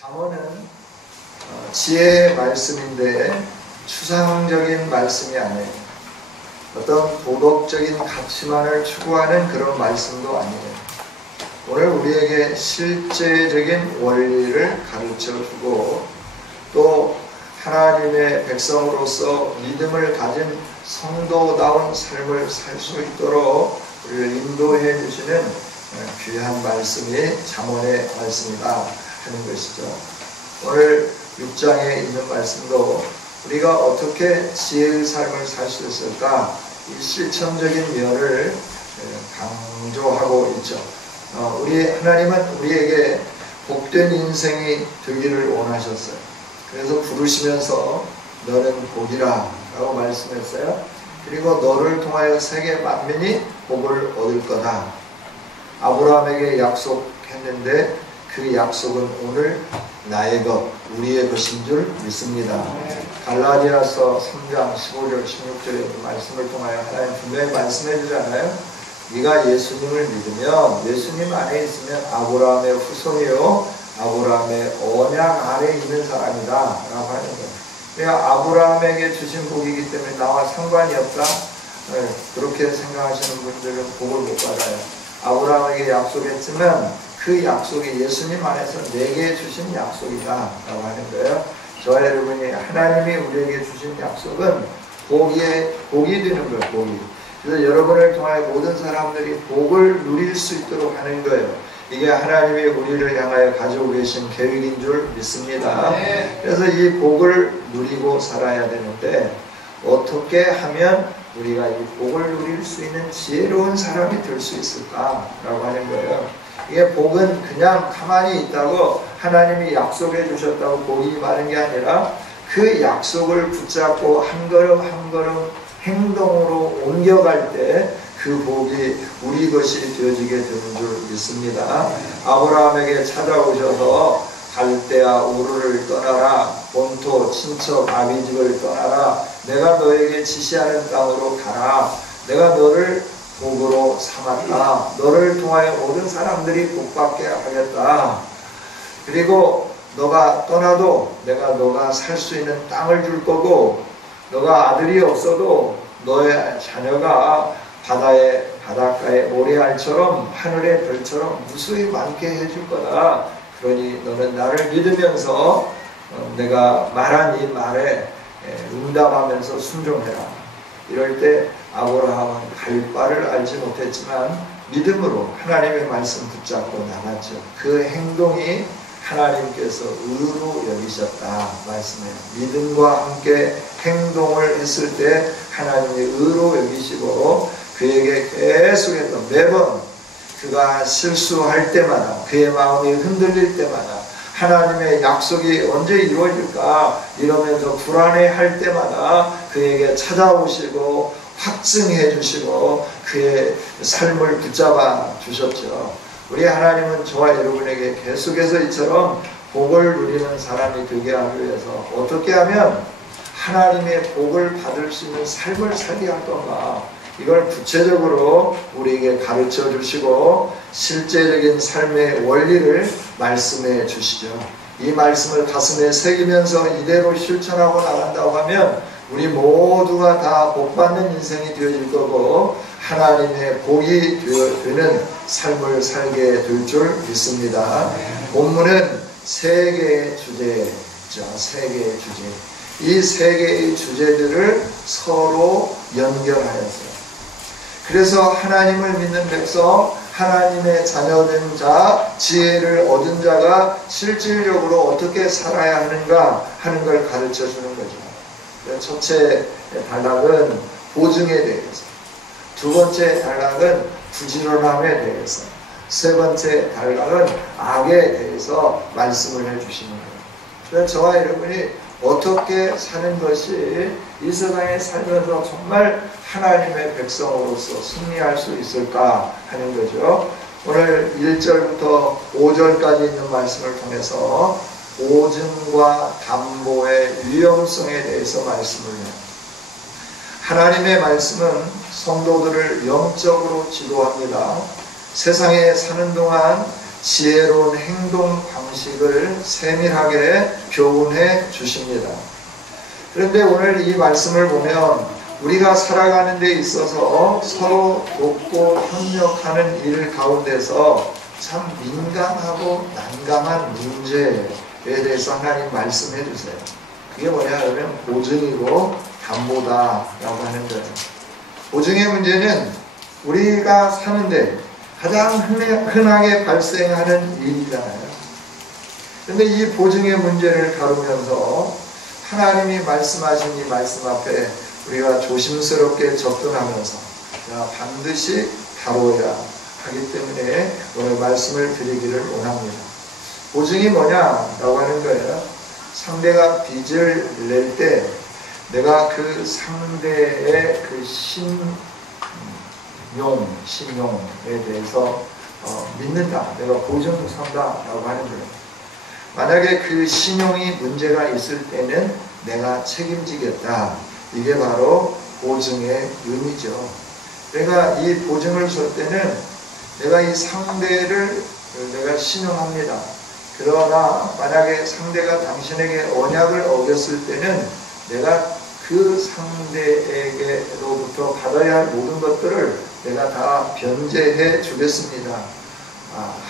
잠언은 지혜의 말씀인데 추상적인 말씀이 아니에요. 어떤 도덕적인 가치만을 추구하는 그런 말씀도 아니에요. 오늘 우리에게 실제적인 원리를 가르쳐주고 또 하나님의 백성으로서 믿음을 가진 성도다운 삶을 살 수 있도록 우리를 인도해 주시는 귀한 말씀이 잠언의 말씀이다 하는 것이죠. 오늘 6장에 있는 말씀도 우리가 어떻게 지혜의 삶을 살 수 있을까, 이 실천적인 면을 강조하고 있죠. 우리 하나님은 우리에게 복된 인생이 되기를 원하셨어요. 그래서 부르시면서 너는 복이라 라고 말씀했어요. 그리고 너를 통하여 세계 만민이 복을 얻을 거다. 아브라함에게 약속했는데 그 약속은 오늘 나의 것, 우리의 것인 줄 믿습니다. 갈라디아서 3장 15절 16절의 말씀을 통하여 하나님 분명히 말씀해 주잖아요. 네가 예수님을 믿으면, 예수님 안에 있으면 아브라함의 후손이요 아브라함의 언약 아래 있는 사람이다 라고 하는 거예요. 그러니까 아브라함에게 주신 복이기 때문에 나와 상관이 없다, 그렇게 생각하시는 분들은 복을 못 받아요. 아브라함에게 약속했지만 그 약속이 예수님 안에서 내게 주신 약속이다 라고 하는 거예요. 저와 여러분이 하나님이 우리에게 주신 약속은 복이 되는 거예요. 복이. 그래서 여러분을 통하여 모든 사람들이 복을 누릴 수 있도록 하는 거예요. 이게 하나님이 우리를 향하여 가지고 계신 계획인 줄 믿습니다. 그래서 이 복을 누리고 살아야 되는데 어떻게 하면 우리가 이 복을 누릴 수 있는 지혜로운 사람이 될 수 있을까라고 하는 거예요. 이게 복은 그냥 가만히 있다고 하나님이 약속해 주셨다고 복이 많은 게 아니라 그 약속을 붙잡고 한 걸음 한 걸음 행동으로 옮겨갈 때 그 복이 우리 것이 되어지게 되는 줄 믿습니다. 아브라함에게 찾아오셔서 갈대아 우르를 떠나라, 본토 친척 아비집을 떠나라, 내가 너에게 지시하는 땅으로 가라, 내가 너를 복으로 삼았다, 너를 통하여 모든 사람들이 복받게 하겠다, 그리고 너가 떠나도 내가 너가 살 수 있는 땅을 줄 거고, 너가 아들이 없어도 너의 자녀가 바닷가의 모래알처럼 하늘의 별처럼 무수히 많게 해줄 거다. 그러니 너는 나를 믿으면서 내가 말한 이 말에 응답하면서 순종해라. 이럴 때 아브라함은 갈 바를 알지 못했지만 믿음으로 하나님의 말씀 붙잡고 나갔죠. 그 행동이 하나님께서 의로 여기셨다 말씀해요. 믿음과 함께 행동을 했을 때 하나님이 의로 여기시고 그에게 계속해서 매번 그가 실수할 때마다, 그의 마음이 흔들릴 때마다, 하나님의 약속이 언제 이루어질까 이러면서 불안해할 때마다 그에게 찾아오시고 확증해 주시고 그의 삶을 붙잡아 주셨죠. 우리 하나님은 저와 여러분에게 계속해서 이처럼 복을 누리는 사람이 되게 하기 위해서 어떻게 하면 하나님의 복을 받을 수 있는 삶을 살게 할 건가, 이걸 구체적으로 우리에게 가르쳐 주시고 실제적인 삶의 원리를 말씀해 주시죠. 이 말씀을 가슴에 새기면서 이대로 실천하고 나간다고 하면 우리 모두가 다 복받는 인생이 되어질 거고 하나님의 복이 되는 삶을 살게 될 줄 믿습니다. 본문은 세 개의 주제죠. 세 개의 주제. 이 세 개의 주제들을 서로 연결하였어요. 그래서 하나님을 믿는 백성, 하나님의 자녀된 자, 지혜를 얻은 자가 실질적으로 어떻게 살아야 하는가 하는 걸 가르쳐 주는 거죠. 첫째 단락은 보증에 대해서, 두 번째 단락은 부지런함에 대해서, 세 번째 단락은 악에 대해서 말씀을 해주시는 거예요. 그래서 저와 여러분이 어떻게 사는 것이 이 세상에 살면서 정말 하나님의 백성으로서 승리할 수 있을까 하는 거죠. 오늘 1절부터 5절까지 있는 말씀을 통해서 보증과 담보의 위험성에 대해서 말씀을 해요. 하나님의 말씀은 성도들을 영적으로 지도합니다. 세상에 사는 동안 지혜로운 행동 방식을 세밀하게 교훈해 주십니다. 그런데 오늘 이 말씀을 보면 우리가 살아가는 데 있어서 서로 돕고 협력하는 일 가운데서 참 민감하고 난감한 문제에 대해서 하나님 말씀해 주세요. 그게 뭐냐 하면 보증이고 담보다라고 하는 거예요. 보증의 문제는 우리가 사는데 가장 흔하게 발생하는 일이잖아요. 그런데 이 보증의 문제를 다루면서 하나님이 말씀하신 이 말씀 앞에 우리가 조심스럽게 접근하면서 반드시 다뤄야 하기 때문에 오늘 말씀을 드리기를 원합니다. 보증이 뭐냐라고 하는 거예요. 상대가 빚을 낼 때 내가 그 상대의 그 신용에 대해서 믿는다. 내가 보증을 선다라고 하는 거예요. 만약에 그 신용이 문제가 있을 때는 내가 책임지겠다. 이게 바로 보증의 의미죠. 내가 이 보증을 설 때는 내가 이 상대를 내가 신용합니다. 그러나 만약에 상대가 당신에게 언약을 어겼을 때는 내가 그 상대에게로부터 받아야 할 모든 것들을 내가 다 변제해 주겠습니다.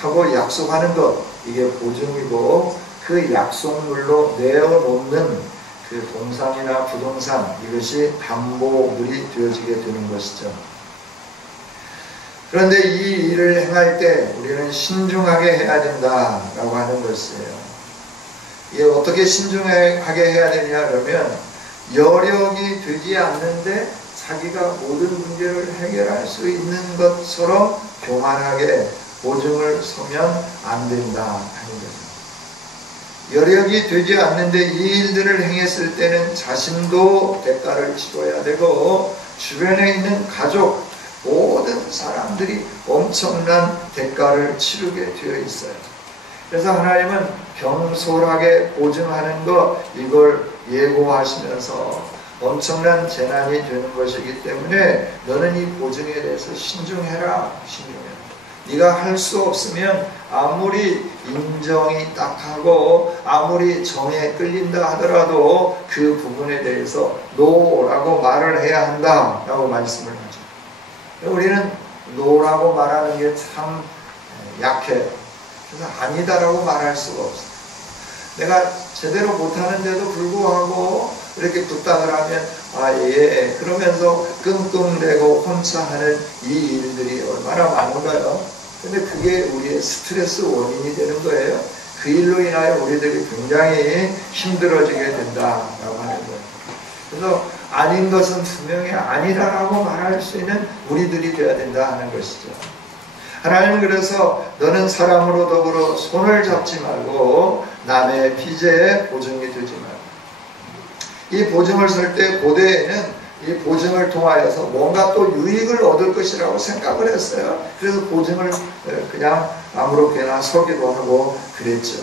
하고 약속하는 것, 이게 보증이고 그 약속물로 내어놓는 그 동산이나 부동산, 이것이 담보물이 되어지게 되는 것이죠. 그런데 이 일을 행할 때 우리는 신중하게 해야 된다라고 하는 것이에요. 이게 어떻게 신중하게 해야 되냐 그러면 여력이 되지 않는데 자기가 모든 문제를 해결할 수 있는 것처럼 교만하게 보증을 서면 안 된다 하는 거죠. 여력이 되지 않는데 이 일들을 행했을 때는 자신도 대가를 치러야 되고 주변에 있는 가족, 모든 사람들이 엄청난 대가를 치르게 되어 있어요. 그래서 하나님은 경솔하게 보증하는 것, 이걸 예고하시면서 엄청난 재난이 되는 것이기 때문에 너는 이 보증에 대해서 신중해라. 네가 할 수 없으면 아무리 인정이 딱하고 아무리 정에 끌린다 하더라도 그 부분에 대해서 노라고 말을 해야 한다라고 말씀을 하죠. 우리는 노라고 말하는 게 참 약해. 그래서 아니다라고 말할 수가 없어. 내가 제대로 못하는데도 불구하고 이렇게 부탁을 하면 예 그러면서 끙끙대고 혼자 하는 이 일들이 얼마나 많은가요? 근데 그게 우리의 스트레스 원인이 되는 거예요. 그 일로 인하여 우리들이 굉장히 힘들어지게 된다라고 하는 거예요. 그래서 아닌 것은 분명히 아니라고 말할 수 있는 우리들이 되어야 된다 하는 것이죠. 하나님은 그래서 너는 사람으로 더불어 손을 잡지 말고 남의 빚에 보증이 되지 말고, 이 보증을 설 때 고대에는 이 보증을 통하여서 뭔가 또 유익을 얻을 것이라고 생각을 했어요. 그래서 보증을 그냥 아무렇게나 서기도 하고 그랬죠.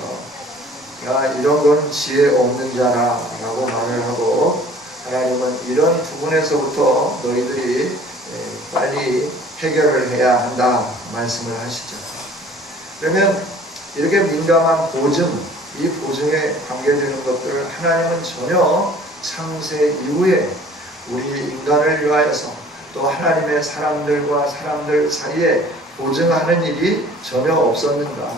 야, 이런 건 지혜 없는 자라라고 말을 하고, 하나님은 이런 부분에서부터 너희들이 빨리 해결을 해야 한다 말씀을 하시죠. 그러면 이렇게 민감한 보증, 이 보증에 관계되는 것들을 하나님은 전혀 창세 이후에 우리 인간을 위하여서 또 하나님의 사람들과 사람들 사이에 보증하는 일이 전혀 없었는가?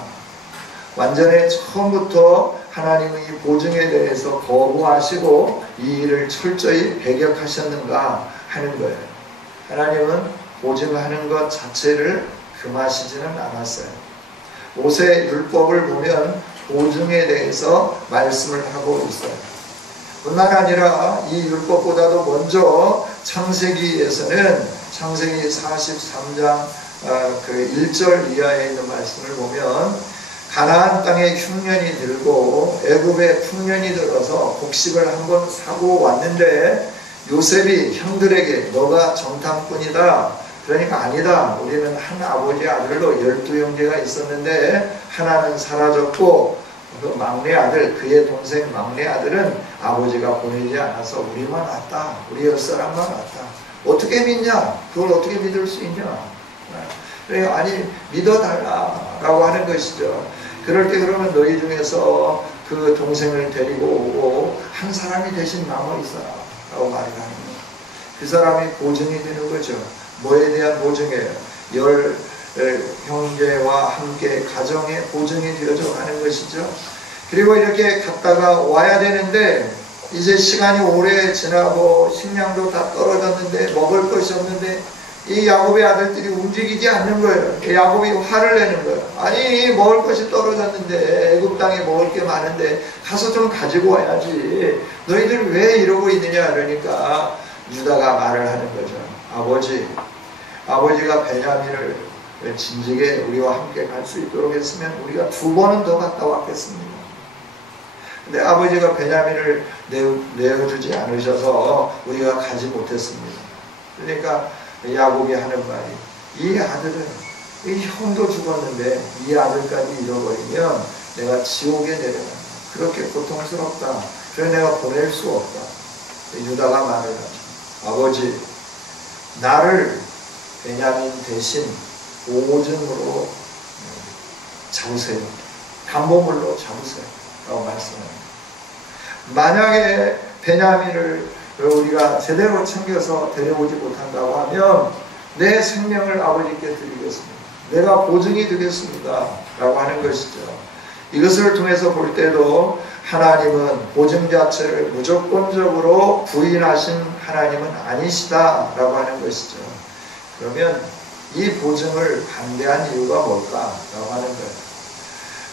완전히 처음부터 하나님은 이 보증에 대해서 거부하시고 이 일을 철저히 배격하셨는가 하는 거예요. 하나님은 보증하는 것 자체를 금하시지는 않았어요. 모세 율법을 보면 보증에 대해서 말씀을 하고 있어요. 뿐만 아니라 이 율법보다도 먼저 창세기에서는 창세기 43장 그 1절 이하에 있는 말씀을 보면 가나안 땅에 흉년이 들고 애굽에 풍년이 들어서 곡식을 한번 사고 왔는데 요셉이 형들에게 너가 정탐꾼이다. 그러니까 아니다. 우리는 한 아버지 아들로 12형제가 있었는데 하나는 사라졌고 그 막내 아들, 그의 동생 막내 아들은 아버지가 보내지 않아서 우리만 왔다. 우리 옆사람만 왔다. 어떻게 믿냐? 그걸 어떻게 믿을 수 있냐? 그래 아니 믿어달라. 라고 하는 것이죠. 그럴 때 그러면 너희 중에서 그 동생을 데리고 오고 한 사람이 대신 남아 있어라 라고 말을 하는 거예요. 그 사람이 보증이 되는 거죠. 뭐에 대한 보증이에요? 열 형제와 함께 가정의 보증이 되어져 가는 것이죠. 그리고 이렇게 갔다가 와야 되는데 이제 시간이 오래 지나고 식량도 다 떨어졌는데 먹을 것이 없는데 이 야곱의 아들들이 움직이지 않는 거예요. 야곱이 화를 내는 거예요. 아니 먹을 것이 떨어졌는데 애굽 땅에 먹을 게 많은데 가서 좀 가지고 와야지. 너희들 왜 이러고 있느냐. 그러니까 유다가 말을 하는 거죠. 아버지가 베냐민을 진즉에 우리와 함께 갈 수 있도록 했으면 우리가 2번은 더 갔다 왔겠습니다. 근데 아버지가 베냐민을 내어주지 않으셔서 우리가 가지 못했습니다. 그러니까 야곱이 하는 말이, 이 아들은, 이 형도 죽었는데 이 아들까지 잃어버리면 내가 지옥에 내려간다. 그렇게 고통스럽다. 그래서 내가 보낼 수 없다. 유다가 말을 하죠. 아버지, 나를 베냐민 대신 보증으로 잡으세요. 담보물로 잡으세요. 라고 말씀합니다. 만약에 베냐민을 우리가 제대로 챙겨서 데려오지 못한다고 하면 내 생명을 아버지께 드리겠습니다. 내가 보증이 되겠습니다. 라고 하는 것이죠. 이것을 통해서 볼 때도 하나님은 보증 자체를 무조건적으로 부인하신 하나님은 아니시다 라고 하는 것이죠. 그러면 이 보증을 반대한 이유가 뭘까? 라고 하는 거예요.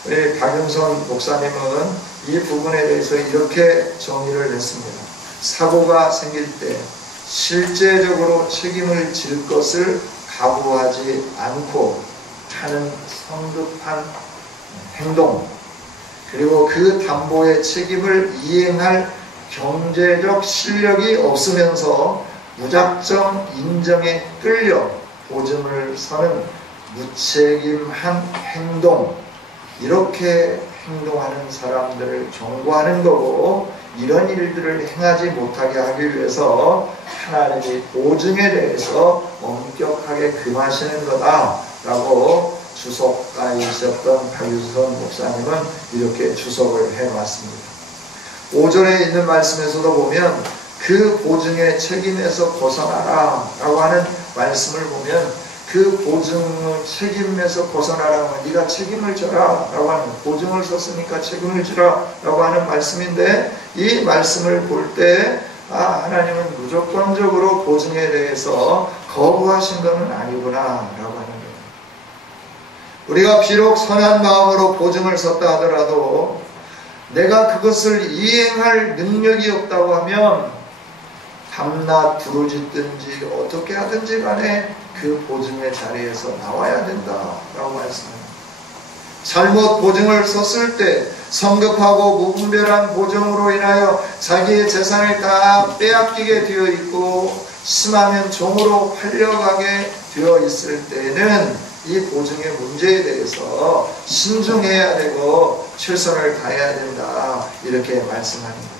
우리 박윤선 목사님은 이 부분에 대해서 이렇게 정의를 했습니다. 사고가 생길 때 실제적으로 책임을 질 것을 각오하지 않고 하는 성급한 행동, 그리고 그 담보의 책임을 이행할 경제적 실력이 없으면서 무작정 인정에 끌려 보증을 서는 무책임한 행동, 이렇게 행동하는 사람들을 경고하는 거고, 이런 일들을 행하지 못하게 하기 위해서 하나님이 보증에 대해서 엄격하게 금하시는 거다라고 주석가이셨던 박유선 목사님은 이렇게 주석을 해놨습니다. 5절에 있는 말씀에서도 보면 그 보증의 책임에서 벗어나라 라고 하는 말씀을 보면, 그 보증의 책임에서 벗어나라면 네가 책임을 져라 라고 하는, 보증을 썼으니까 책임을 지라 라고 하는 말씀인데, 이 말씀을 볼 때 하나님은 무조건적으로 보증에 대해서 거부하신 것은 아니구나 라고 하는 거예요. 우리가 비록 선한 마음으로 보증을 썼다 하더라도 내가 그것을 이행할 능력이 없다고 하면 밤낮 부르짖든지 어떻게 하든지 간에 그 보증의 자리에서 나와야 된다라고 말씀합니다. 잘못 보증을 썼을 때 성급하고 무분별한 보증으로 인하여 자기의 재산을 다 빼앗기게 되어 있고, 심하면 종으로 팔려가게 되어 있을 때는 이 보증의 문제에 대해서 신중해야 되고 최선을 다해야 된다, 이렇게 말씀합니다.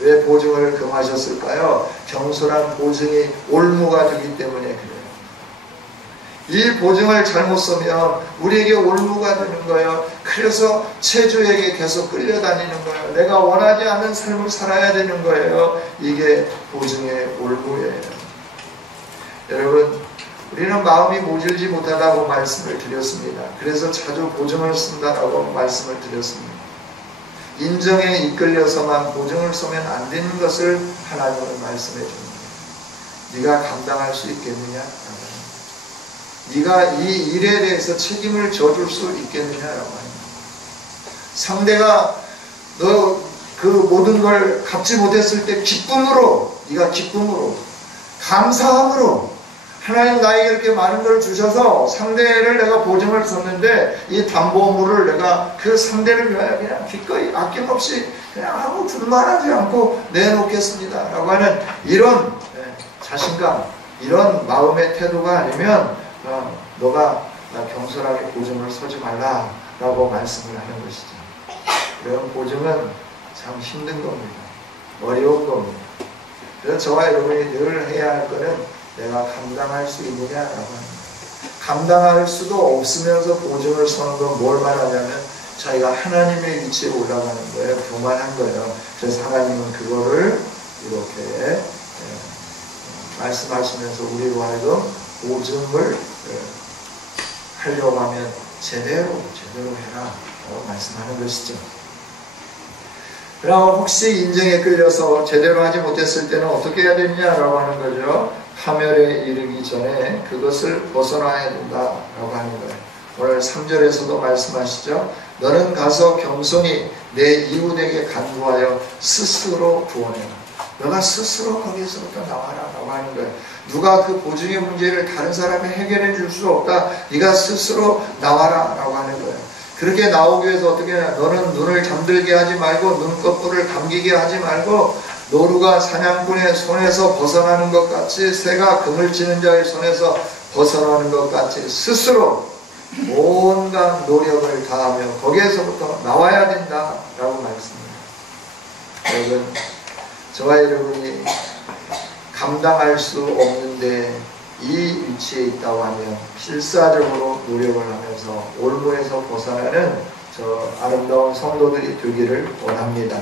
왜 보증을 금하셨을까요? 경솔한 보증이 올무가 되기 때문에 그래요. 이 보증을 잘못 쓰면 우리에게 올무가 되는 거예요. 그래서 체주에게 계속 끌려다니는 거예요. 내가 원하지 않는 삶을 살아야 되는 거예요. 이게 보증의 올무예요. 여러분, 우리는 마음이 모질지 못하다고 말씀을 드렸습니다. 그래서 자주 보증을 쓴다라고 말씀을 드렸습니다. 인정에 이끌려서만 보증을 쓰면 안 되는 것을 하나님은 말씀해 줍니다. 네가 감당할 수 있겠느냐? 네가 이 일에 대해서 책임을 져줄 수 있겠느냐라고 합니다. 상대가 너 그 모든 걸 갚지 못했을 때 기쁨으로, 네가 기쁨으로, 감사함으로, 하나님 나에게 이렇게 많은 걸 주셔서 상대를 내가 보증을 썼는데 이 담보물을 내가 그 상대를 위하여 그냥 기꺼이 아낌없이 그냥 아무 불만하지 않고 내놓겠습니다 라고 하는 이런 자신감, 이런 마음의 태도가 아니면 너가 경솔하게 보증을 서지 말라 라고 말씀을 하는 것이죠. 이런 보증은 참 힘든 겁니다. 어려운 겁니다. 그래서 저와 여러분이 늘 해야 할 것은 내가 감당할 수 있느냐라고 합니다. 감당할 수도 없으면서 보증을 서는 건 뭘 말하냐면 자기가 하나님의 위치에 올라가는 거예요. 교만한 거예요. 그래서 하나님은 그거를 이렇게 말씀하시면서 우리로 하여금 보증을 하려고 하면 제대로 해라 라고 말씀하는 것이죠. 그럼 혹시 인정에 끌려서 제대로 하지 못했을 때는 어떻게 해야 되느냐라고 하는 거죠. 파멸에 이르기 전에 그것을 벗어나야 된다라고 하는 거예요. 오늘 3절에서도 말씀하시죠. 너는 가서 겸손히 내 이웃에게 간구하여 스스로 구원해라. 너가 스스로 거기에서부터 나와라 라고 하는 거예요. 누가 그 보증의 문제를 다른 사람이 해결해 줄 수 없다. 네가 스스로 나와라 라고 하는 거예요. 그렇게 나오기 위해서 어떻게 해야 너는 눈을 잠들게 하지 말고 눈꺼풀을 감기게 하지 말고 노루가 사냥꾼의 손에서 벗어나는 것 같이 새가 그물 치는 자의 손에서 벗어나는 것 같이 스스로 온갖 노력을 다하며 거기에서부터 나와야 된다라고 말씀합니다. 여러분, 저와 여러분이 감당할 수 없는데 이 위치에 있다고 하면 필사적으로 노력을 하면서 올무에서 벗어나는 저 아름다운 성도들이 되기를 원합니다.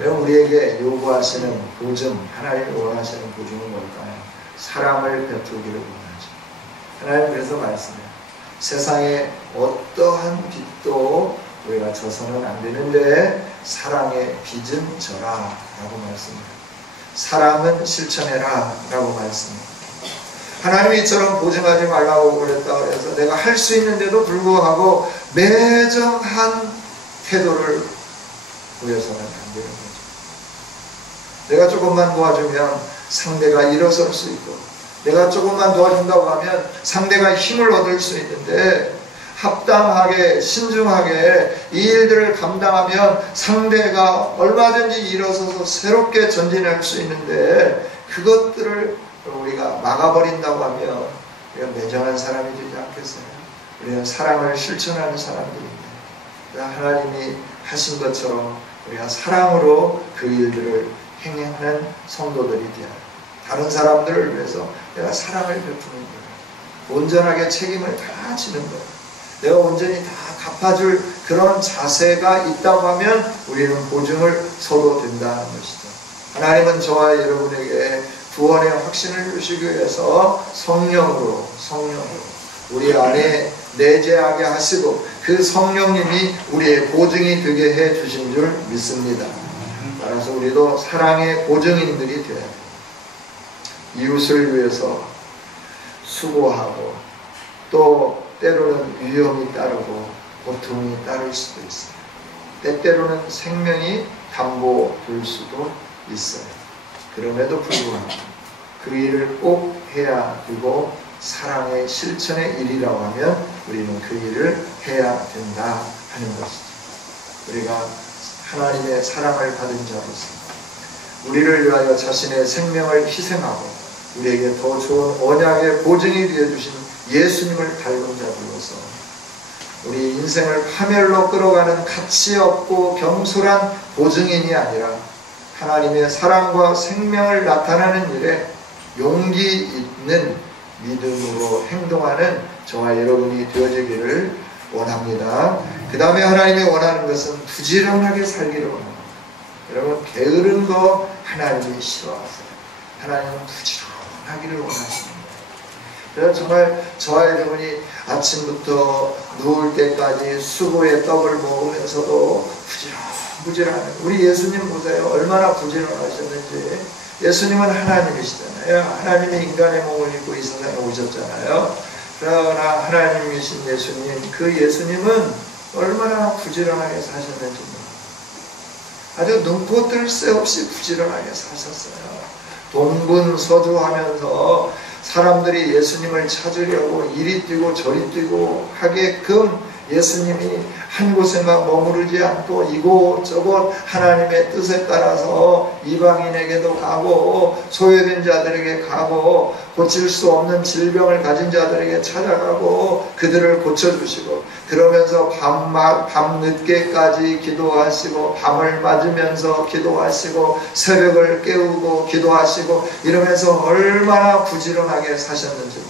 우리에게 요구하시는 보증, 하나님이 원하시는 보증은 뭘까요? 사랑을 베풀기를 원하죠. 하나님 그래서 말씀해요. 세상에 어떠한 빛도 우리가 져서는 안 되는데 사랑의 빚은 져라 라고 말씀해요. 사랑은 실천해라 라고 말씀해요. 하나님이 이처럼 보증하지 말라고 그랬다 그래서 내가 할 수 있는데도 불구하고 매정한 태도를 보여서는 안 되는 거죠. 내가 조금만 도와주면 상대가 일어설 수 있고 내가 조금만 도와준다고 하면 상대가 힘을 얻을 수 있는데 합당하게 신중하게 이 일들을 감당하면 상대가 얼마든지 일어서서 새롭게 전진할 수 있는데 그것들을 우리가 막아버린다고 하면 우리가 매정한 사람이 되지 않겠어요? 우리는 사랑을 실천하는 사람들입니다. 하나님이 하신 것처럼 우리가 사랑으로 그 일들을 행하는 성도들이 되어야 다른 사람들을 위해서 내가 사랑을 베푸는 거예요. 온전하게 책임을 다 지는 거예요. 내가 온전히 다 갚아줄 그런 자세가 있다고 하면 우리는 보증을 서도 된다는 것이죠. 하나님은 저와 여러분에게 구원의 확신을 주시기 위해서 성령으로 우리 안에 내재하게 하시고 그 성령님이 우리의 보증이 되게 해 주신 줄 믿습니다. 따라서 우리도 사랑의 보증인들이 되어야 돼요. 이웃을 위해서 수고하고 또 때로는 위험이 따르고 고통이 따를 수도 있어요. 때때로는 생명이 담보될 수도 있어요. 그럼에도 불구하고 그 일을 꼭 해야 되고 사랑의 실천의 일이라고 하면 우리는 그 일을 해야 된다 하는 것이죠. 우리가 하나님의 사랑을 받은 자로서 우리를 위하여 자신의 생명을 희생하고 우리에게 더 좋은 언약의 보증이 되어주신 예수님을 닮은 자들로서 우리 인생을 파멸로 끌어가는 가치 없고 경솔한 보증인이 아니라 하나님의 사랑과 생명을 나타내는 일에 용기 있는 믿음으로 행동하는 저와 여러분이 되어지기를 원합니다. 그 다음에 하나님이 원하는 것은 부지런하게 살기를 원합니다. 여러분, 게으른 거 하나님이 싫어하세요. 하나님은 부지런하기를 원하십니다. 그래서 정말 저와 여러분이 아침부터 누울 때까지 수고의 떡을 먹으면서도 부지런하는 우리 예수님 보세요. 얼마나 부지런하셨는지. 예수님은 하나님이시잖아요. 하나님이 인간의 몸을 입고 이 세상에 오셨잖아요. 그러나 하나님이신 예수님, 그 예수님은 얼마나 부지런하게 사셨는지 아주 눈코 뜰 새 없이 부지런하게 사셨어요. 동분서주하면서 사람들이 예수님을 찾으려고 이리 뛰고 저리 뛰고 하게끔 예수님이 한 곳에만 머무르지 않고 이곳저곳 하나님의 뜻에 따라서 이방인에게도 가고 소외된 자들에게 가고 고칠 수 없는 질병을 가진 자들에게 찾아가고 그들을 고쳐주시고 그러면서 밤늦게까지 기도하시고 밤을 맞으면서 기도하시고 새벽을 깨우고 기도하시고 이러면서 얼마나 부지런하게 사셨는지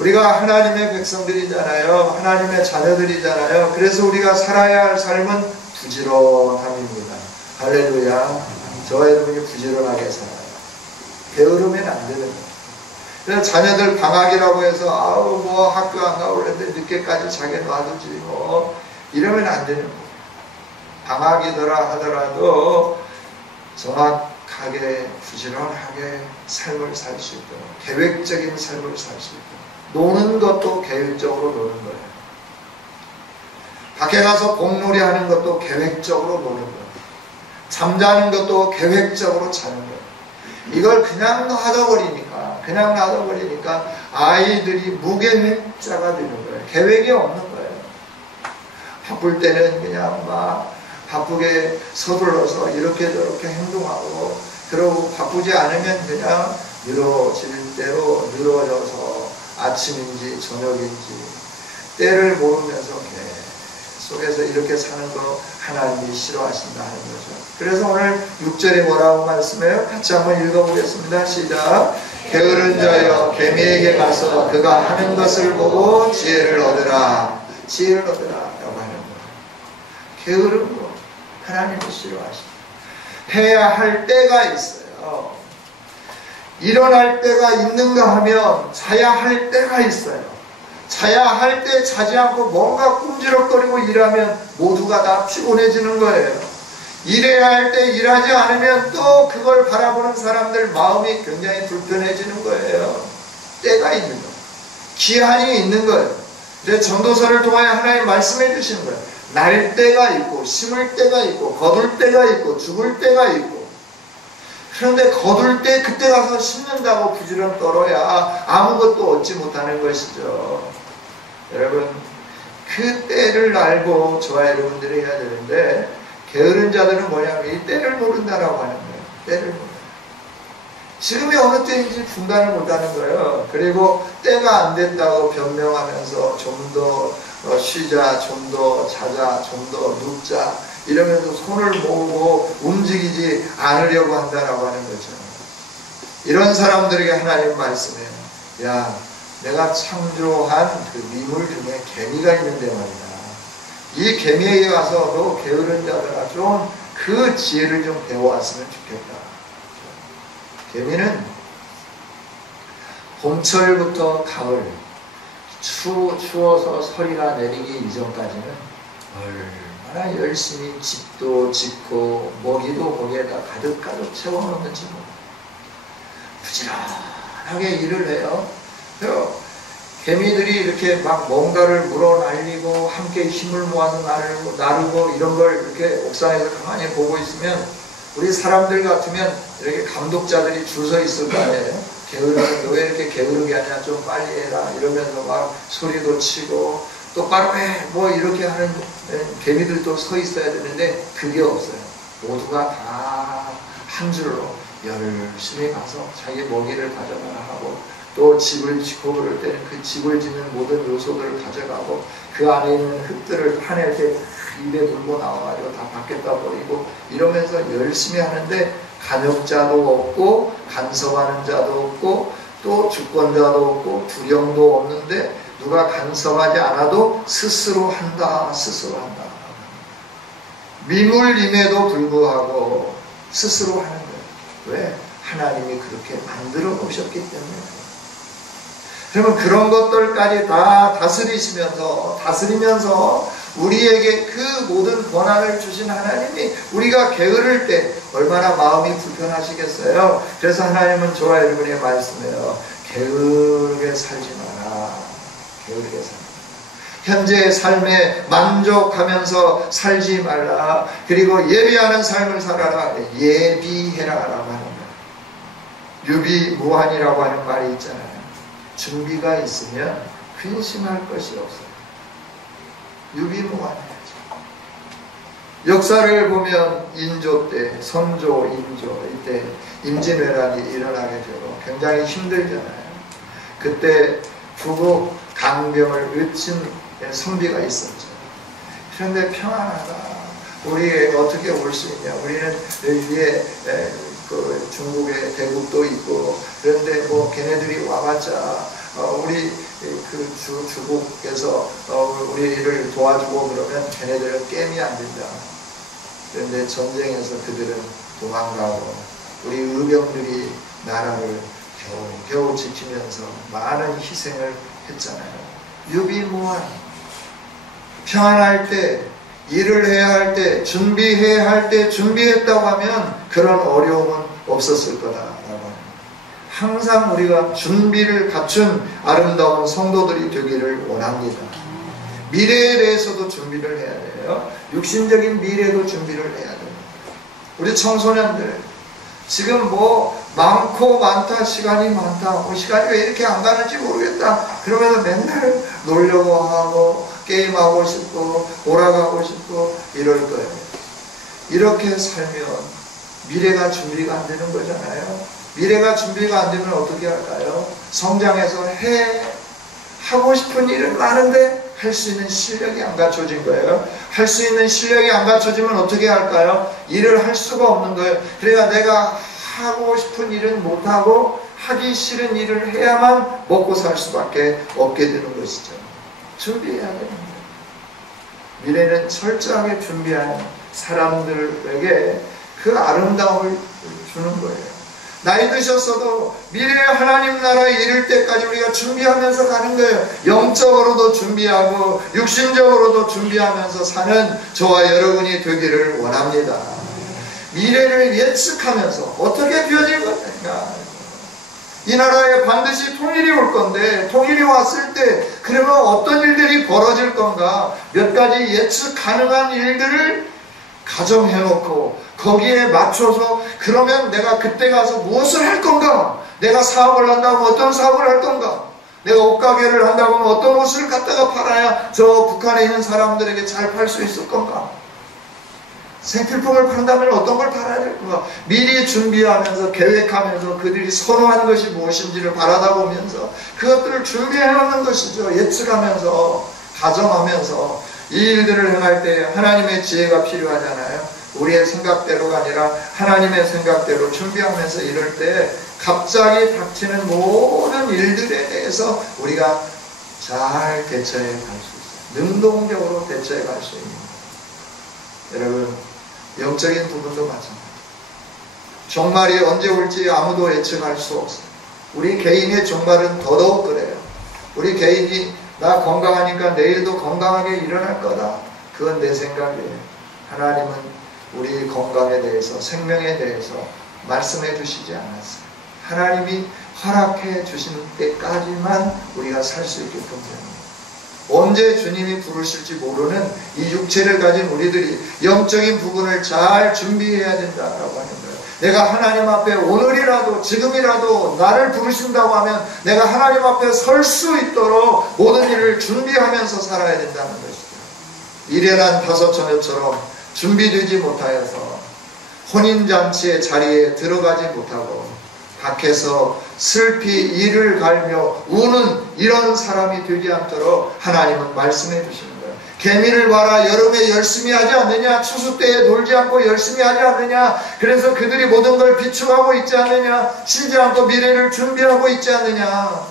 우리가 하나님의 백성들이잖아요. 하나님의 자녀들이잖아요. 그래서 우리가 살아야 할 삶은 부지런함입니다. 할렐루야. 저와 여러분이 부지런하게 살아요. 게으르면 안 되는 거예요. 그래서 자녀들 방학이라고 해서 아우 뭐 학교 안 가고 그랬는데 늦게까지 자기 놔두지 뭐 이러면 안 되는 거예요. 방학이더라 하더라도 정확하게 부지런하게 삶을 살 수 있도록 계획적인 삶을 살 수 있도록 노는 것도 계획적으로 노는 거예요. 밖에 가서 공놀이 하는 것도 계획적으로 노는 거예요. 잠자는 것도 계획적으로 자는 거예요. 이걸 그냥 놔둬버리니까 아이들이 무계획자가 되는 거예요. 계획이 없는 거예요. 바쁠 때는 그냥 막 바쁘게 서둘러서 이렇게 저렇게 행동하고 그러고 바쁘지 않으면 그냥 늘어질 대로 늘어져서 아침인지 저녁인지 때를 모르면서 계속해서 이렇게 사는 거 하나님이 싫어하신다 하는 거죠. 그래서 오늘 6절에 뭐라고 말씀해요? 같이 한번 읽어보겠습니다. 시작. 게으른 자여 개미에게 가서 그가 하는 것을 보고 지혜를 얻으라. 지혜를 얻으라 라고 하는 거예요. 게으른 거 하나님이 싫어하십니다. 해야 할 때가 있어요. 일어날 때가 있는가 하면 자야 할 때가 있어요. 자야 할 때 자지 않고 뭔가 꿈지럭거리고 일하면 모두가 다 피곤해지는 거예요. 일해야 할 때 일하지 않으면 또 그걸 바라보는 사람들 마음이 굉장히 불편해지는 거예요. 때가 있는 거예요. 기한이 있는 거예요. 그래서 전도서를 통하여 하나님 말씀해 주시는 거예요. 날 때가 있고 심을 때가 있고 거둘 때가 있고 죽을 때가 있고 그런데 거둘 때 그때 가서 심는다고 부지런 떨어야 아무것도 얻지 못하는 것이죠. 여러분 그 때를 알고 저와 여러분들이 해야 되는데 게으른 자들은 뭐냐면 이 때를 모른다라고 하는 거예요. 때를 모른다. 지금이 어느 때인지 분간을 못하는 거예요. 그리고 때가 안 됐다고 변명하면서 좀 더 쉬자, 좀 더 자자, 좀 더 눕자 이러면서 손을 모으고 움직이지 않으려고 한다라고 하는 거죠. 이런 사람들에게 하나님 말씀해요. 야, 내가 창조한 그 미물 중에 개미가 있는데 말이야. 이 개미에게 가서 너 게으른 자들아 좀 그 지혜를 좀 배워왔으면 좋겠다. 개미는 봄철부터 가을 추워서 서리가 내리기 이전까지는 얼마나 열심히 집도 짓고 먹이도 거기에다 가득 채워놓는지 부지런하게 일을 해요. 개미들이 이렇게 막 뭔가를 물어 날리고 함께 힘을 모아서 나르고 이런 걸 이렇게 옥상에서 가만히 보고 있으면 우리 사람들 같으면 이렇게 감독자들이 줄 서 있을 거 아니에요. 게으르면 왜 이렇게 게으른 게 아니야 좀 빨리 해라 이러면서 막 소리도 치고 똑바로 해 뭐 이렇게 하는 개미들도 서 있어야 되는데 그게 없어요. 모두가 다 한 줄로 열심히 가서 자기 먹이를 가져가라 하고 또 집을 짓고 그럴 때는 그 집을 짓는 모든 요소들을 가져가고 그 안에 있는 흙들을 파낼 때 입에 물고 나와가지고 다 밖에다 버리고 이러면서 열심히 하는데 간역자도 없고 간섭하는 자도 없고 또 주권자도 없고 두령도 없는데 누가 간섭하지 않아도 스스로 한다. 미물임에도 불구하고 스스로 하는 거예요. 왜? 하나님이 그렇게 만들어 놓으셨기 때문에. 그러면 그런 것들까지 다 다스리면서 우리에게 그 모든 권한을 주신 하나님이 우리가 게으를 때 얼마나 마음이 불편하시겠어요. 그래서 하나님은 저와 여러분에게 말씀해요. 게으르게 살지 마라. 게으르게 살지 마라. 현재의 삶에 만족하면서 살지 말라. 그리고 예비하는 삶을 살아라. 예비해라라고 하는 거예요. 유비무환이라고 하는 말이 있잖아요. 준비가 있으면 근심할 것이 없어요. 유비무환해야죠. 역사를 보면 인조 때, 선조, 인조 이때 임진왜란이 일어나게 되고 굉장히 힘들잖아요. 그때 부국 강병을 외친 선비가 있었죠. 그런데 평안하다. 우리 어떻게 올 수 있냐. 우리는 위에 그 중국의 대국도 있고 그런데 뭐 걔네들이 와봤자 우리 그 주국에서 우리를 도와주고 그러면 걔네들은 게임이 안 된다. 그런데 전쟁에서 그들은 도망가고 우리 의병들이 나라를 겨우 지키면서 많은 희생을 했잖아요. 유비무환. 평안할 때, 일을 해야 할 때, 준비해야 할 때 준비했다고 하면 그런 어려움은 없었을 거다라고 합니다. 항상 우리가 준비를 갖춘 아름다운 성도들이 되기를 원합니다. 미래에 대해서도 준비를 해야 돼요. 육신적인 미래도 준비를 해야 돼요. 우리 청소년들 지금 많고 많다, 시간이 많다, 시간이 왜 이렇게 안 가는지 모르겠다 그러면서 맨날 놀려고 하고 게임하고 싶고 돌아가고 싶고 이럴 거예요. 이렇게 살면 미래가 준비가 안 되는 거잖아요. 미래가 준비가 안 되면 어떻게 할까요? 성장해서 하고 싶은 일은 많은데 할 수 있는 실력이 안 갖춰진 거예요. 할 수 있는 실력이 안 갖춰지면 어떻게 할까요? 일을 할 수가 없는 거예요. 그러니까 내가 하고 싶은 일은 못하고 하기 싫은 일을 해야만 먹고 살 수밖에 없게 되는 것이죠. 준비해야 됩니다. 미래는 철저하게 준비하는 사람들에게 그 아름다움을 주는 거예요. 나이 드셨어도 미래의 하나님 나라에 이를 때까지 우리가 준비하면서 가는 거예요. 영적으로도 준비하고 육신적으로도 준비하면서 사는 저와 여러분이 되기를 원합니다. 미래를 예측하면서 어떻게 되어질 것인가. 이 나라에 반드시 통일이 올 건데 통일이 왔을 때 그러면 어떤 일들이 벌어질 건가. 몇 가지 예측 가능한 일들을 가정해놓고 거기에 맞춰서 그러면 내가 그때 가서 무엇을 할 건가? 내가 사업을 한다면 어떤 사업을 할 건가? 내가 옷가게를 한다면 어떤 옷을 갖다가 팔아야 저 북한에 있는 사람들에게 잘 팔 수 있을 건가? 생필품을 판다면 어떤 걸 팔아야 될 건가? 미리 준비하면서 계획하면서 그들이 선호하는 것이 무엇인지를 바라다보면서 그것들을 준비해놓는 것이죠. 예측하면서 가정하면서 이 일들을 행할 때 하나님의 지혜가 필요하잖아요. 우리의 생각대로가 아니라 하나님의 생각대로 준비하면서 이럴 때 갑자기 닥치는 모든 일들에 대해서 우리가 잘 대처해 갈 수 있어요. 능동적으로 대처해 갈 수 있는 거예요. 여러분, 영적인 부분도 마찬가지예요. 종말이 언제 올지 아무도 예측할 수 없어요. 우리 개인의 종말은 더더욱 그래요. 우리 개인이 나 건강하니까 내일도 건강하게 일어날 거다. 그건 내 생각이에요. 하나님은 우리 건강에 대해서, 생명에 대해서 말씀해 주시지 않았어요. 하나님이 허락해 주신 때까지만 우리가 살 수 있게끔 됩니다. 언제 주님이 부르실지 모르는 이 육체를 가진 우리들이 영적인 부분을 잘 준비해야 된다라고 하는 거예요. 내가 하나님 앞에 오늘이라도 지금이라도 나를 부르신다고 하면 내가 하나님 앞에 설 수 있도록 모든 일을 준비하면서 살아야 된다는 것이죠. 일해난 다섯 처녀처럼 준비되지 못하여서 혼인잔치의 자리에 들어가지 못하고 밖에서 슬피 이를 갈며 우는 이런 사람이 되지 않도록 하나님은 말씀해 주시는 거예요. 개미를 봐라, 여름에 열심히 하지 않느냐, 추수 때에 놀지 않고 열심히 하지 않느냐, 그래서 그들이 모든 걸 비축하고 있지 않느냐, 쉬지 않고 미래를 준비하고 있지 않느냐.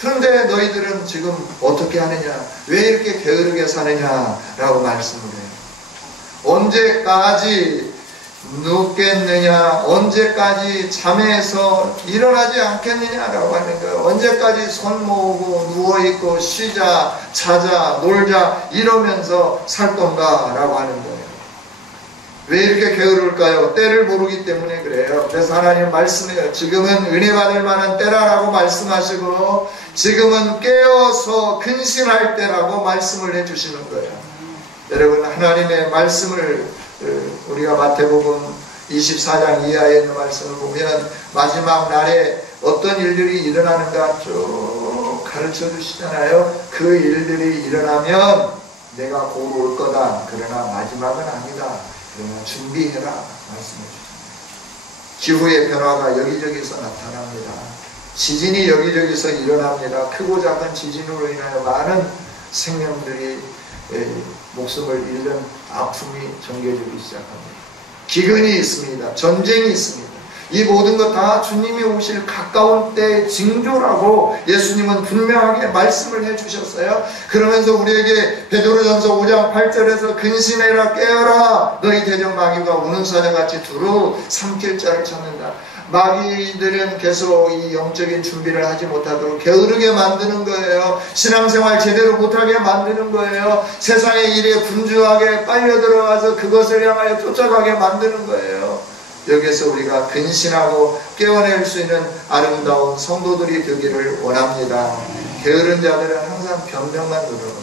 그런데 너희들은 지금 어떻게 하느냐, 왜 이렇게 게으르게 사느냐라고 말씀을 해요. 언제까지 눕겠느냐, 언제까지 잠에서 일어나지 않겠느냐라고 하는 거예요. 언제까지 손 모으고 누워있고 쉬자, 자자, 놀자 이러면서 살 건가라고 하는 거예요. 왜 이렇게 게으를까요? 때를 모르기 때문에 그래요. 그래서 하나님 말씀해요. 지금은 은혜 받을 만한 때라라고 말씀하시고 지금은 깨어서 근신할 때라고 말씀을 해주시는 거예요. 여러분, 하나님의 말씀을 우리가 마태복음 24장 이하에 있는 말씀을 보면 마지막 날에 어떤 일들이 일어나는가 쭉 가르쳐 주시잖아요. 그 일들이 일어나면 내가 곧 올 거다. 그러나 마지막은 아니다. 그러면 준비해라 말씀해 주십니다. 기후의 변화가 여기저기서 나타납니다. 지진이 여기저기서 일어납니다. 크고 작은 지진으로 인하여 많은 생명들이 목숨을 잃는 아픔이 전개되기 시작합니다. 기근이 있습니다. 전쟁이 있습니다. 이 모든 것 다 주님이 오실 가까운 때의 징조라고 예수님은 분명하게 말씀을 해주셨어요. 그러면서 우리에게 베드로전서 5장 8절에서 근신해라 깨어라 너희 대적 마귀가 우는 사자같이 두루 삼킬 자를 찾는다. 마귀들은 계속 이 영적인 준비를 하지 못하도록 게으르게 만드는 거예요. 신앙생활 제대로 못하게 만드는 거예요. 세상의 일에 분주하게 빨려 들어가서 그것을 향하여 쫓아가게 만드는 거예요. 여기에서 우리가 근신하고 깨어낼 수 있는 아름다운 성도들이 되기를 원합니다. 게으른 자들은 항상 변명만 누르는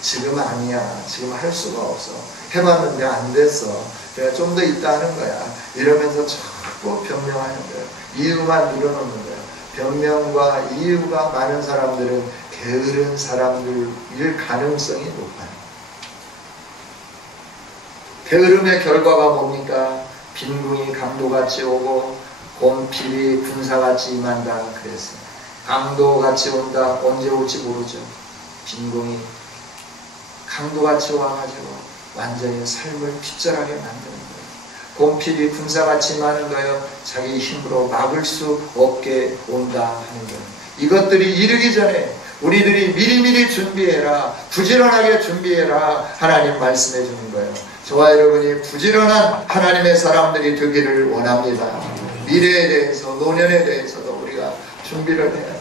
지금 아니야. 지금 할 수가 없어. 해봤는데 안 됐어. 내가 좀 더 있다 하는 거야. 이러면서 자꾸 변명하는 거예요. 이유만 늘어놓는 거예요. 변명과 이유가 많은 사람들은 게으른 사람들일 가능성이 높아요. 게으름의 결과가 뭡니까? 빈궁이 강도같이 오고 곰필이 군사같이 임한다 그랬어요. 강도같이 온다. 언제 올지 모르죠. 빈궁이 강도같이 와가지고 완전히 삶을 빗절하게 만드는 거예요. 곰필이 군사같이 임하는 거예요. 자기 힘으로 막을 수 없게 온다 하는 거예요. 이것들이 이르기 전에 우리들이 미리미리 준비해라. 부지런하게 준비해라. 하나님 말씀해 주는 거예요. 저와 여러분이 부지런한 하나님의 사람들이 되기를 원합니다. 미래에 대해서 노년에 대해서도 우리가 준비를 해야 됩니다.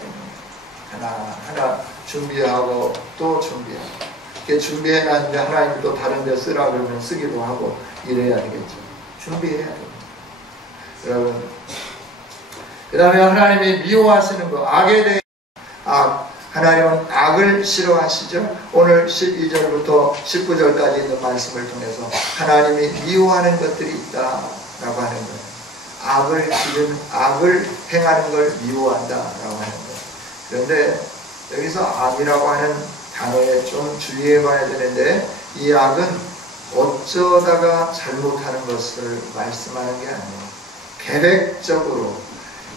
하나하나 준비하고 또 준비하고 이렇게 준비해놨는데 하나님이 또 다른 데 쓰라 그러면 쓰기도 하고 이래야 되겠죠. 준비해야 됩니다. 여러분 그 다음에 하나님이 미워하시는 거 악에 대해 하나님은 악을 싫어하시죠. 오늘 12절부터 19절까지 있는 말씀을 통해서 하나님이 미워하는 것들이 있다라고 하는 거예요. 악을 행하는 걸 미워한다라고 하는 거예요. 그런데 여기서 악이라고 하는 단어에 좀 주의해 봐야 되는데 이 악은 어쩌다가 잘못하는 것을 말씀하는 게 아니에요. 계획적으로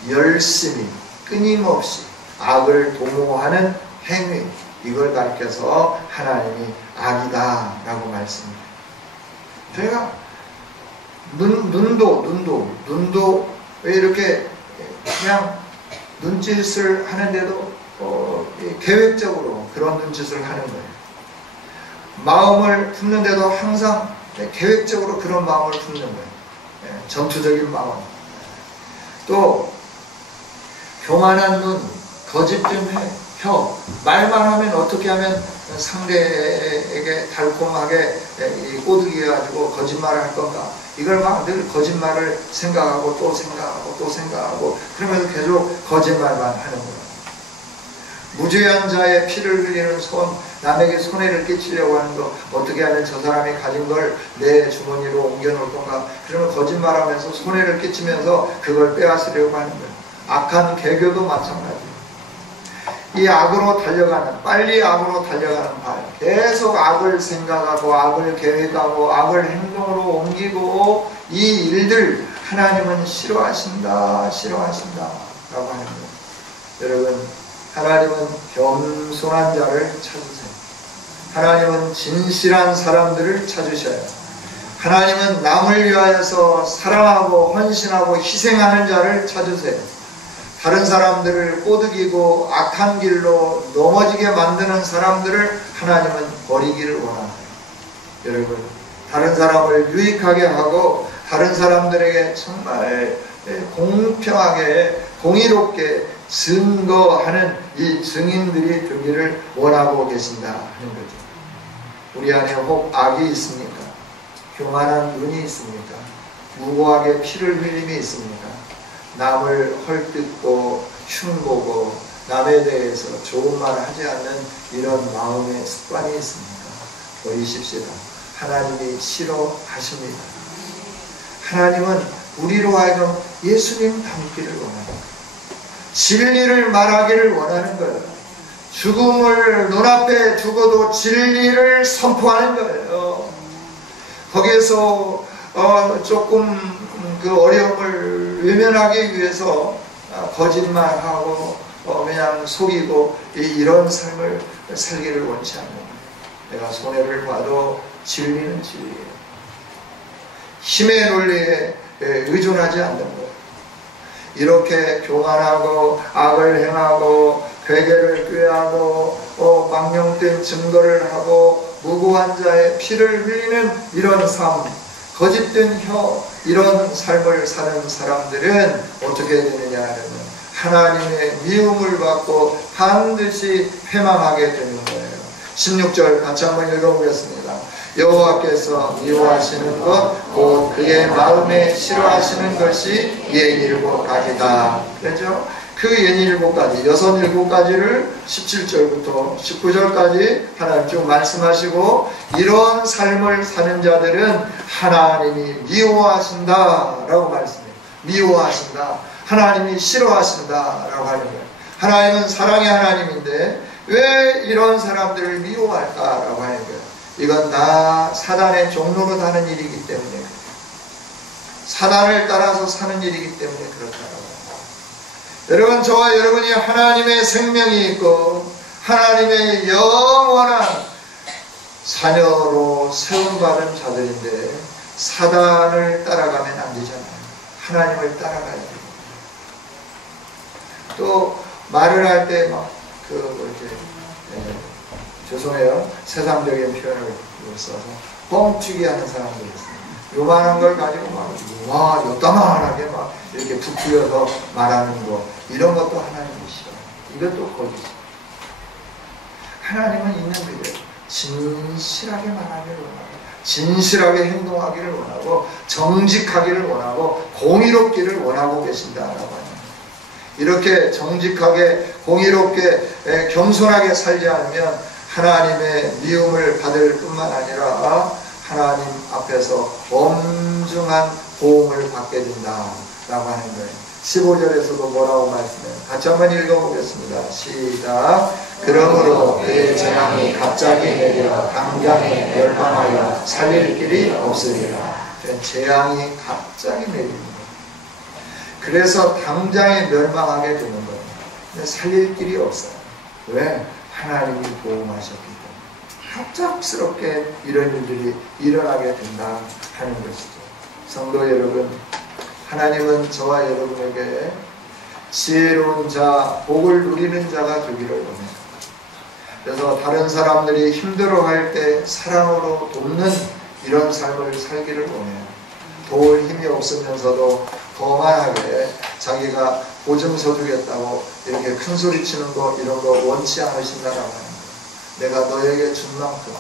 열심히 끊임없이 악을 도모하는 행위, 이걸 가르쳐서 하나님이 악이다 라고 말씀합니다. 저희가 눈도 왜 이렇게 그냥 눈짓을 하는데도 계획적으로 그런 눈짓을 하는 거예요. 마음을 품는데도 항상 계획적으로 그런 마음을 품는 거예요. 전투적인 마음. 또 교만한 눈, 거짓 좀 혀, 말만 하면 어떻게 하면 상대에게 달콤하게 꼬드기 가지고 거짓말을 할 건가. 이걸 막 늘 거짓말을 생각하고 또 생각하고 또 생각하고 그러면서 계속 거짓말만 하는 거예요. 무죄한 자의 피를 흘리는 손, 남에게 손해를 끼치려고 하는 거, 어떻게 하면 저 사람이 가진 걸 내 주머니로 옮겨놓을 건가. 그러면 거짓말하면서 손해를 끼치면서 그걸 빼앗으려고 하는 거예요. 악한 개교도 마찬가지예요. 이 악으로 달려가는, 빨리 악으로 달려가는 발, 계속 악을 생각하고 악을 계획하고 악을 행동으로 옮기고 이 일들 하나님은 싫어하신다 라고 하는 거예요. 여러분, 하나님은 겸손한 자를 찾으세요. 하나님은 진실한 사람들을 찾으셔요. 하나님은 남을 위하여서 사랑하고 헌신하고 희생하는 자를 찾으세요. 다른 사람들을 꼬드기고 악한 길로 넘어지게 만드는 사람들을 하나님은 버리기를 원합니다. 여러분, 다른 사람을 유익하게 하고 다른 사람들에게 정말 공평하게 공의롭게 증거하는 이 증인들이 되기를 원하고 계신다 하는 거죠. 우리 안에 혹 악이 있습니까? 교만한 눈이 있습니까? 무고하게 피를 흘림이 있습니까? 남을 헐뜯고 흉보고 남에 대해서 좋은 말 하지 않는 이런 마음의 습관이 있습니까? 버리십시다. 하나님이 싫어하십니다. 하나님은 우리로 하여금 예수님 닮기를 원합니다. 진리를 말하기를 원하는 거예요. 죽음을 눈앞에 두고도 진리를 선포하는 거예요. 거기에서 조금 그 어려움을 외면하기 위해서 거짓말하고 그냥 속이고 이런 삶을 살기를 원치 않는 거예요. 내가 손해를 봐도 진리는 진리예요. 힘의 논리에 의존하지 않는 거예요. 이렇게 교만하고 악을 행하고 회개를 꾀하고 망령된 증거를 하고 무고한 자의 피를 흘리는 이런 삶, 거짓된 혀, 이런 삶을 사는 사람들은 어떻게 되느냐 하면 하나님의 미움을 받고 반드시 패망하게 되는 거예요. 16절 같이 한번 읽어보겠습니다. 여호와께서 미워하시는 것 곧 그의 마음에 싫어하시는 것이 옛 일곱 가지다. 그렇죠? 그 옛 일곱 가지, 여섯 일곱 가지를 17절부터 19절까지 하나님 쭉 말씀하시고, 이런 삶을 사는 자들은 하나님이 미워하신다 라고 말씀해요. 미워하신다, 하나님이 싫어하신다 라고 하는 거예요. 하나님은 사랑의 하나님인데 왜 이런 사람들을 미워할까 라고 하는 거예요. 이건 다 사단의 종로로 하는 일이기 때문에, 사단을 따라서 사는 일이기 때문에 그렇다라고 합니다. 여러분, 저와 여러분이 하나님의 생명이 있고 하나님의 영원한 자녀로 세움받은 자들인데 사단을 따라가면 안 되잖아요. 하나님을 따라가야 돼요. 또 말을 할 때 막 죄송해요, 세상적인 표현을 써서 뻥튀기 하는 사람도 있어요. 요만한 걸 가지고 막 와 요따만하게 막 이렇게 부풀려서 말하는 거, 이런 것도 하나님이 싫어요. 이것도 거짓이에요. 하나님은 있는 그대로 진실하게 말하기를 원하고, 진실하게 행동하기를 원하고, 정직하기를 원하고, 공의롭기를 원하고 계신다라고 합니다. 이렇게 정직하게 공의롭게 겸손하게 살지 않으면 하나님의 미움을 받을 뿐만 아니라 하나님 앞에서 엄중한 보응을 받게 된다라고 하는 거예요. 15절에서도 뭐라고 말씀해요? 같이 한번 읽어보겠습니다. 시작. 그러므로 그의 재앙이 갑자기 내려 당장에 멸망하여 살릴 길이 없으리라. 재앙이 갑자기 내리는 거예요. 그래서 당장에 멸망하게 되는 거예요. 근데 살릴 길이 없어요. 왜? 하나님이 보호하셨기 때문에. 갑작스럽게 이런 일들이 일어나게 된다 하는 것이죠. 성도 여러분, 하나님은 저와 여러분에게 지혜로운 자, 복을 누리는 자가 되기를 원해요. 그래서 다른 사람들이 힘들어할 때 사랑으로 돕는 이런 삶을 살기를 원해요. 도울 힘이 없으면서도 거만하게 자기가 보증서 주겠다고 이렇게 큰 소리 치는 거, 이런 거 원치 않으신다라고 하는 거예요. 내가 너에게 준 만큼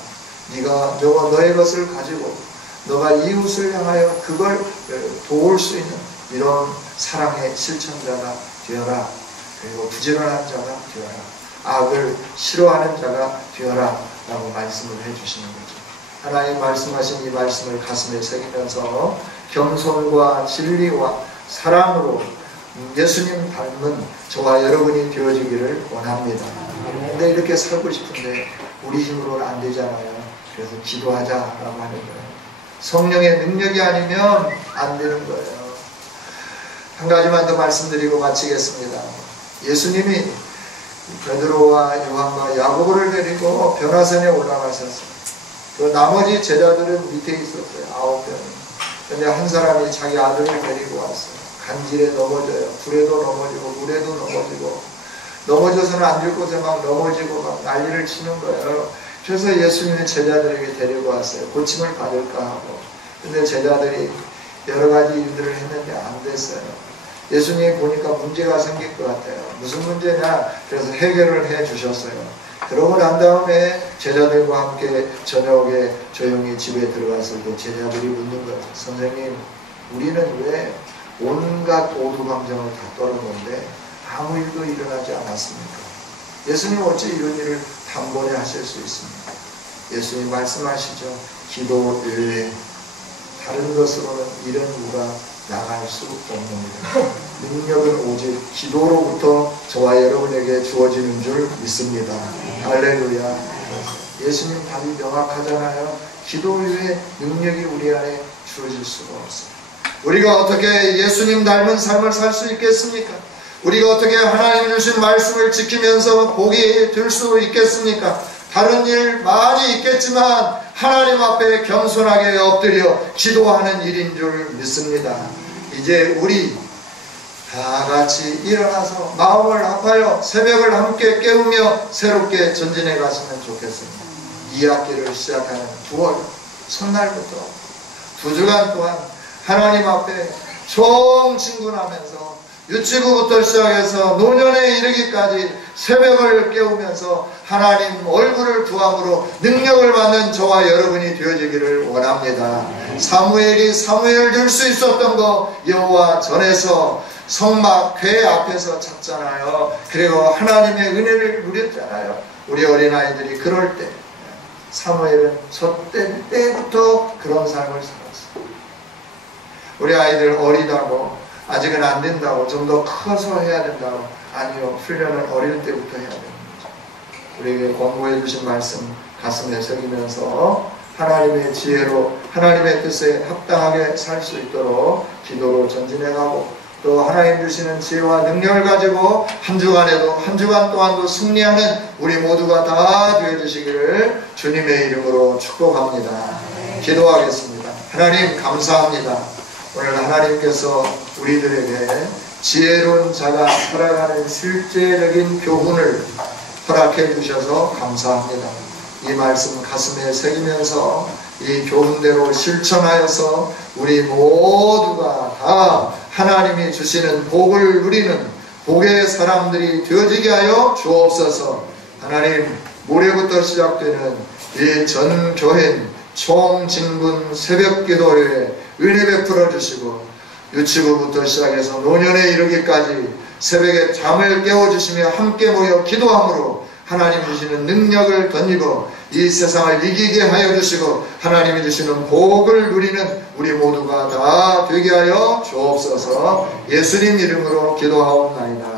네가 너의 것을 가지고 너가 이웃을 향하여 그걸 도울 수 있는 이런 사랑의 실천자가 되어라. 그리고 부지런한 자가 되어라. 악을 싫어하는 자가 되어라 라고 말씀을 해주시는 거죠. 하나님 말씀하신 이 말씀을 가슴에 새기면서 겸손과 진리와 사랑으로 예수님 닮은 저와 여러분이 되어지기를 원합니다. 근데 이렇게 살고 싶은데 우리 힘으로는 안 되잖아요. 그래서 기도하자라고 하는 거예요. 성령의 능력이 아니면 안 되는 거예요. 한 가지만 더 말씀드리고 마치겠습니다. 예수님이 베드로와 요한과 야고보를 데리고 변화산에 올라가셨어요. 그 나머지 제자들은 밑에 있었어요. 9명이. 근데 한 사람이 자기 아들을 데리고 왔어요. 간질에 넘어져요. 불에도 넘어지고 물에도 넘어지고, 넘어져서는 안 될 곳에 막 넘어지고 막 난리를 치는 거예요. 그래서 예수님이 제자들에게 데리고 왔어요. 고침을 받을까 하고. 근데 제자들이 여러 가지 일들을 했는데 안 됐어요. 예수님이 보니까 문제가 생길 것 같아요. 무슨 문제냐? 그래서 해결을 해 주셨어요. 그러고 난 다음에 제자들과 함께 저녁에 조용히 집에 들어갔을 때 제자들이 묻는 거예요. 선생님, 우리는 왜 온갖 오두방정을 다 떨었는데 아무 일도 일어나지 않았습니까? 예수님 어찌 이런 일을 단번에 하실 수 있습니까? 예수님 말씀하시죠. 기도 외에 다른 것으로는 이런 우가 나갈 수 없습니다. 능력은 오직 기도로부터 저와 여러분에게 주어지는 줄 믿습니다. 할렐루야. 예수님 답이 명확하잖아요. 기도 외에 능력이 우리 안에 주어질 수가 없어요. 우리가 어떻게 예수님 닮은 삶을 살 수 있겠습니까? 우리가 어떻게 하나님 주신 말씀을 지키면서 복이 될 수 있겠습니까? 다른 일 많이 있겠지만 하나님 앞에 겸손하게 엎드려 기도하는 일인 줄 믿습니다. 이제 우리 다 같이 일어나서 마음을 합하여 새벽을 함께 깨우며 새롭게 전진해 갔으면 좋겠습니다. 2학기를 시작하는 9월 첫날부터 2주간 동안 하나님 앞에 총진군하면서 유치부부터 시작해서 노년에 이르기까지 새벽을 깨우면서 하나님 얼굴을 구함으로 능력을 받는 저와 여러분이 되어지기를 원합니다. 사무엘이 사무엘을 들 수 있었던 거 여호와 전에서 성막 궤 앞에서 찾잖아요. 그리고 하나님의 은혜를 누렸잖아요. 우리 어린아이들이 그럴 때 사무엘은 저 때부터 그런 삶을 살았어요. 우리 아이들 어리다고 아직은 안 된다고 좀 더 커서 해야 된다고, 아니요, 훈련은 어릴 때부터 해야 됩니다. 우리에게 권고해 주신 말씀 가슴에 새기면서 하나님의 지혜로 하나님의 뜻에 합당하게 살 수 있도록 기도로 전진해가고, 또 하나님 주시는 지혜와 능력을 가지고 한 주간에도 한 주간 동안도 승리하는 우리 모두가 다 되어주시기를 주님의 이름으로 축복합니다. 기도하겠습니다. 하나님 감사합니다. 오늘 하나님께서 우리들에게 지혜로운 자가 살아가는 실제적인 교훈을 허락해 주셔서 감사합니다. 이 말씀 가슴에 새기면서 이 교훈대로 실천하여서 우리 모두가 다 하나님이 주시는 복을 누리는 복의 사람들이 되어지게 하여 주옵소서. 하나님, 모레부터 시작되는 이 전교회 총진군 새벽기도에 은혜 베풀어 주시고, 유치부부터 시작해서 노년에 이르기까지 새벽에 잠을 깨워주시며 함께 모여 기도함으로 하나님 주시는 능력을 덧입어 이 세상을 이기게 하여 주시고 하나님이 주시는 복을 누리는 우리 모두가 다 되게 하여 주옵소서. 예수님 이름으로 기도하옵나이다.